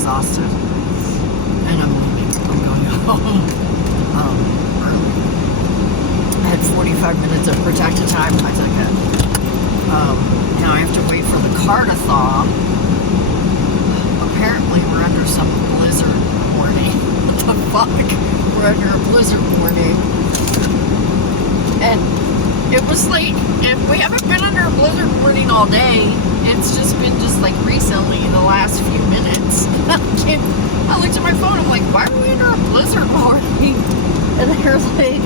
exhausted. And I'm leaving. I'm going home early. I had 45 minutes of protected time. I took it. Now I have to wait for the car to thaw. Apparently we're under some blizzard warning. What the fuck? We're under a blizzard warning. And it was like, if we haven't been under a blizzard warning all day, it's just been like recently, the last few minutes. I looked at my phone, I'm like, why are we under a blizzard warning? And they were like,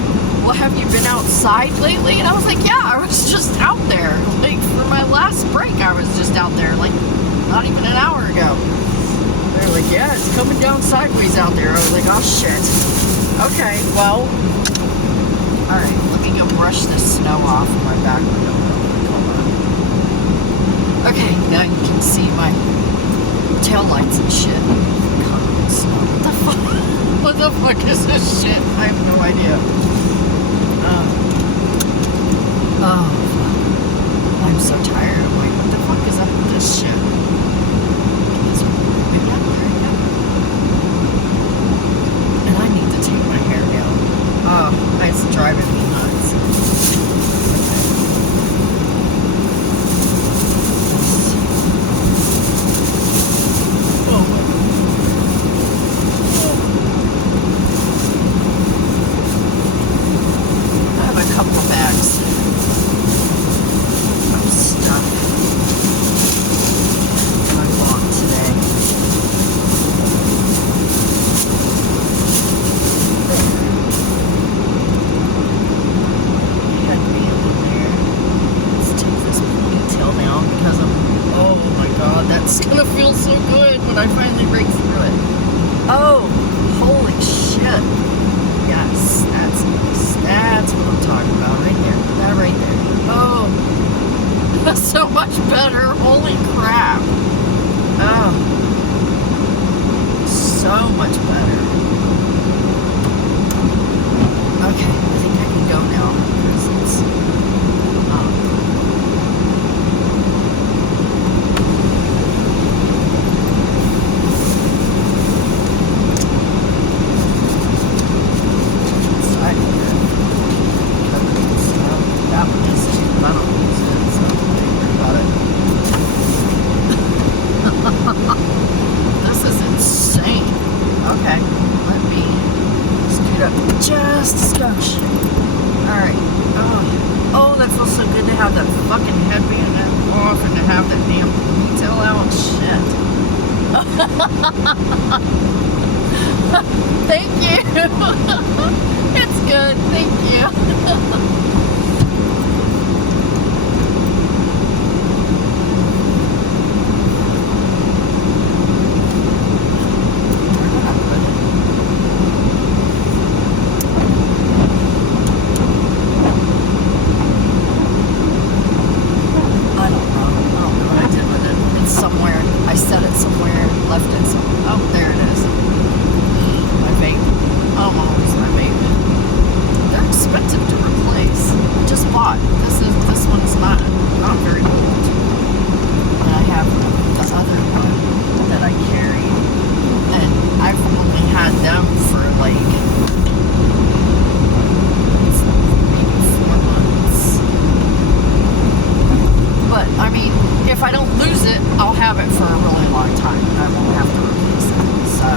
well, have you been outside lately? And I was like, yeah, I was just out there. Like, for my last break, I was just out there, like, not even an hour ago. They were like, yeah, it's coming down sideways out there. I was like, oh, shit. Okay, well, all right, let me go brush this snow off of my back window. Hold on. Okay, now you can see my taillights and shit. What the fuck? What the fuck is this shit? I have no idea. Oh, fuck. I'm so tired. I'm like, what the fuck is up with this shit? And I need to take my hair down. Oh, it's driving me nuts. It's gonna feel so good when I finally break through it. Oh, holy shit. Yes, that's nice. That's what I'm talking about right there. That right there. Oh, that's so much better. Holy crap. Oh, so much better. Okay, I think I can go now because it's just a skosh. Alright. Oh, that feels so good to have that fucking headband off and to have that damn ponytail out. Shit. Thank you. It's good. Thank you. This one's not very old. And I have the other one that I carry, and I've only had them for like maybe 4 months. But I mean, if I don't lose it, I'll have it for a really long time. I won't have to replace it. So.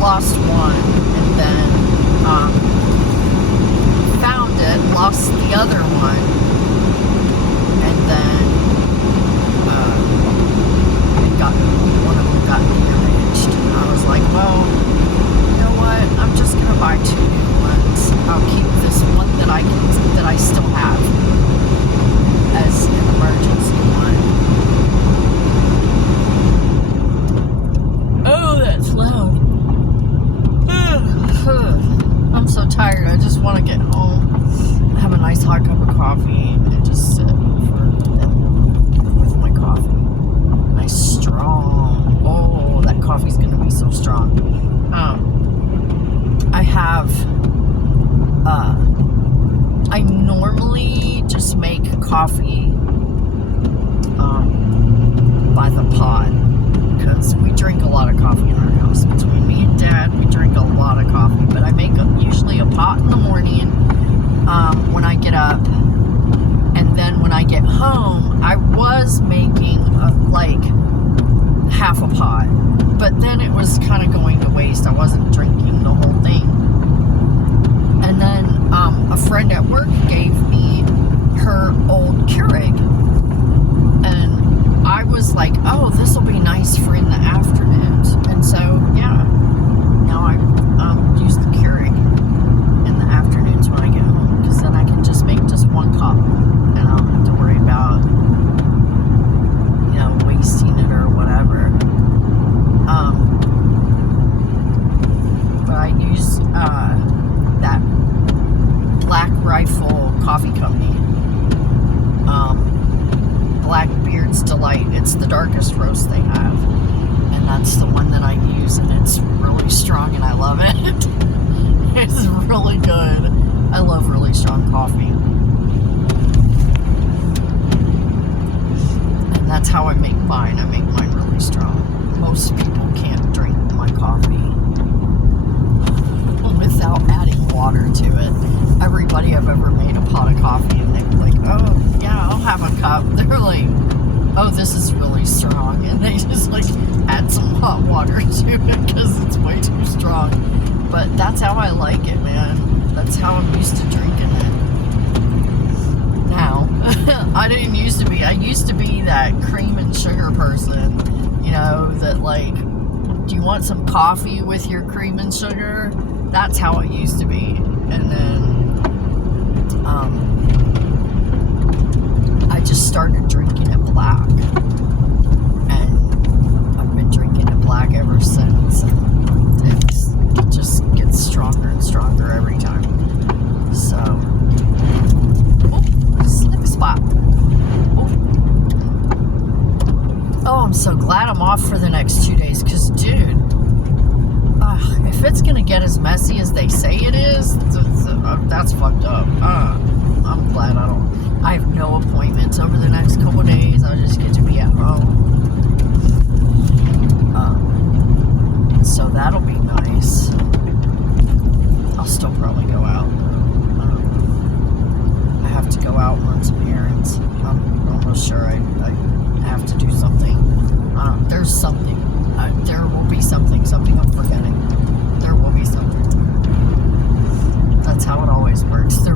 Lost one, and then found it, lost the other one, and then one of them got damaged. And I was like, well, you know what? I'm just gonna buy 2 new ones. I'll keep this one that I still have as an emergency one. Oh, that lot. But then it was kind of going to waste. I wasn't drinking the whole thing. And then a friend at work gave me her old Keurig. And I was like, oh, this will be nice for in the afternoons. And so, yeah, now I use the Keurig in the afternoons when I get home. Because then I can just make just one cup. And I don't have to worry about, wasting it or whatever. But I use that Black Rifle Coffee Company. Blackbeard's Delight. It's the darkest roast they have. And that's the one that I use, and it's really strong, and I love it. It's really good. I love really strong coffee. And that's how I make mine. I make mine really strong. Most people can't drink my coffee without adding water to it. Everybody I've ever made a pot of coffee, and they're like, oh, yeah, I'll have a cup. They're like, oh, this is really strong. And they just, like, add some hot water to it because it's way too strong. But that's how I like it, man. That's how I'm used to drinking it. Now, I didn't used to be. I used to be that cream and sugar person, that, like, do you want some coffee with your cream and sugar? That's how it used to be. And then I just started drinking it black, and I've been drinking it black ever since, and it just gets stronger and stronger every time. So, slip spot. Oh, I'm so glad I'm off for the next 2 days, because, dude, if it's gonna get as messy as they say it is, that's fucked up. I'm glad I have no appointments over the next couple of days. I just get to be at home. So that'll be nice. I'll still probably go out. I have to go out and run some errands. I'm almost sure I have to do something. There's something. There will be something I'm forgetting. There will be something. That's how it always works. There